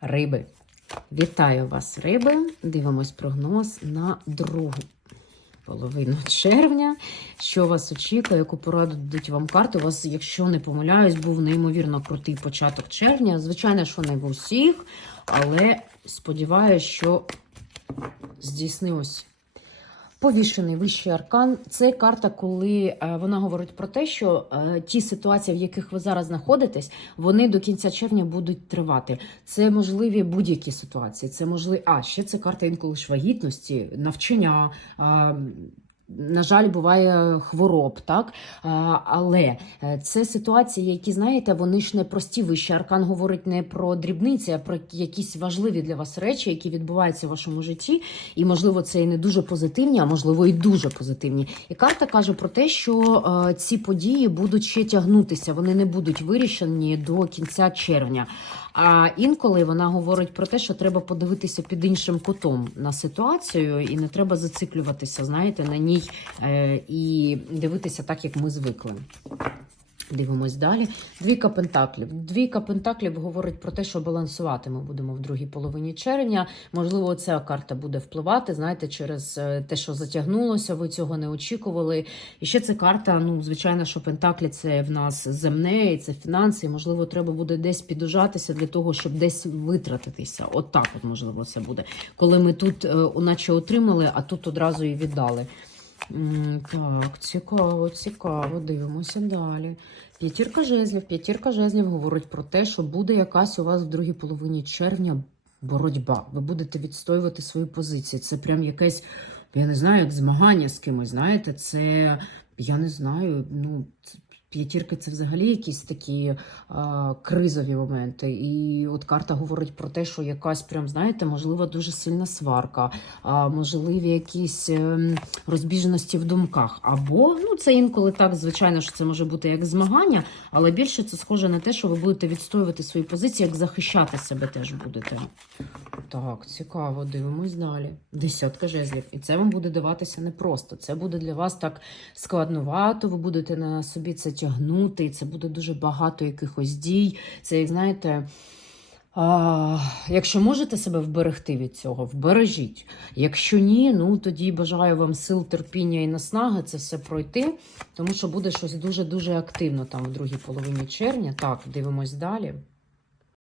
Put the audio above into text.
Риби. Вітаю вас, риби. Дивимось прогноз на другу половину червня. Що вас очікує, яку пораду дадуть вам карти? У вас, якщо не помиляюсь, був неймовірно крутий початок червня. Звичайно, що не в усіх, але сподіваюся, що здійснилось. Повішений вищий аркан це карта, коли е, вона говорить про те, що е, ті ситуації, в яких ви зараз знаходитесь, вони до кінця червня будуть тривати. Це можливі будь-які ситуації. Це можливі. А ще це карта інколи ж вагітності, навчання. На жаль, буває хвороб, так але е, це ситуації, які знаєте, вони ж не прості. Вищий аркан говорить не про дрібниці, а про якісь важливі для вас речі, які відбуваються в вашому житті. І можливо, це і не дуже позитивні, а можливо, і дуже позитивні. І карта каже про те, що е, ці події будуть ще тягнутися, вони не будуть вирішені до кінця червня. А інколи вона говорить про те, що треба подивитися під іншим кутом на ситуацію, і не треба зациклюватися, знаєте, на ній е, і дивитися так, як ми звикли. Дивимось далі. Двійка пентаклів. Двійка пентаклів говорить про те, що балансувати ми будемо в другій половині червня. Можливо, ця карта буде впливати, знаєте, через е, те, що затягнулося, ви цього не очікували. І ще ця карта, ну, звичайно, що пентаклі це в нас земне, і це фінанси. І, можливо, треба буде десь підужатися для того, щоб десь витратитися. От так, от, можливо, це буде. Коли ми тут, е, наче отримали, а тут одразу і віддали. Так, цікаво, цікаво. Дивимося далі. П'ятірка жезлів. П'ятірка жезлів говорить про те, що буде якась у вас в другій половині червня боротьба. Ви будете відстоювати свої позиції. Це прям якесь, я не знаю, як змагання з кимось. Знаєте, це я не знаю. Ну, п'ятірки це взагалі якісь такі а, кризові моменти. І от карта говорить про те, що якась прям, знаєте, можливо, дуже сильна сварка, а, можливі якісь. ем, розбіжності в думках. Або ну це інколи так, звичайно, що це може бути як змагання, але більше це схоже на те, що ви будете відстоювати свої позиції, як захищати себе теж будете. Так, цікаво, дивимось далі. Десятка жезлів. І це вам буде даватися непросто. Це буде для вас так складновато, ви будете на собі це тягнути, це буде дуже багато якихось дій. Це, як знаєте. А, якщо можете себе вберегти від цього, вбережіть. Якщо ні, ну тоді бажаю вам сил, терпіння і наснаги це все пройти, тому що буде щось дуже-дуже активно там в другій половині червня. Так, дивимось далі.